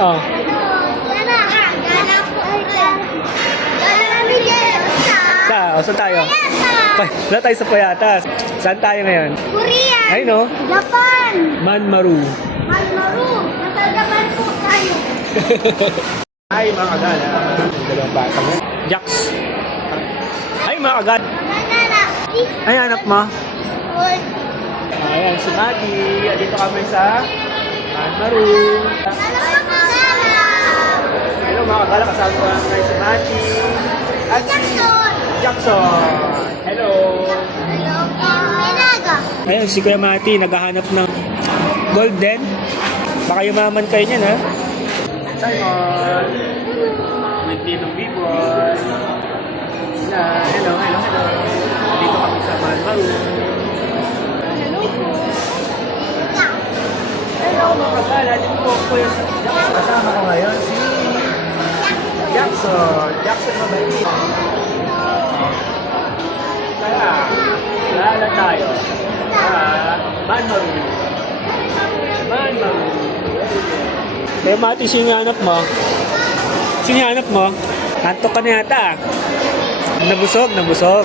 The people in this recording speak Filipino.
Oh. Saan tayo? Wala tayo sa Payatas. Saan tayo ngayon? Korea. Ay, no? Japan. Manmaru. Manmaru. Nasa Japan po tayo. Ay, mga kagala. Dalawang bata mo. Jax. Ay, mga kagala. Ay, anak mo. Ayan, si Mati. Dito kami sa Manmaru. Hello, mga kagala. Kasama ko lang si Mati. At si Jackson. Hello. Ayan, si Kuya Mati. Naghahanap ng golden. Baka yumaman kayo niyan, ha? Simon. With Ninong B-Boy. Hello. Dito kami sa Manmaru. Hello po. Hello mga kagala. Dito po po yung kasama ko ngayon si Jackson. Jackson mabait. Kaya, lala tayo sa Manmaru. Kaya Mati, sino hanap mo? Sino hanap mo? Antok ka na yata. Nabusog.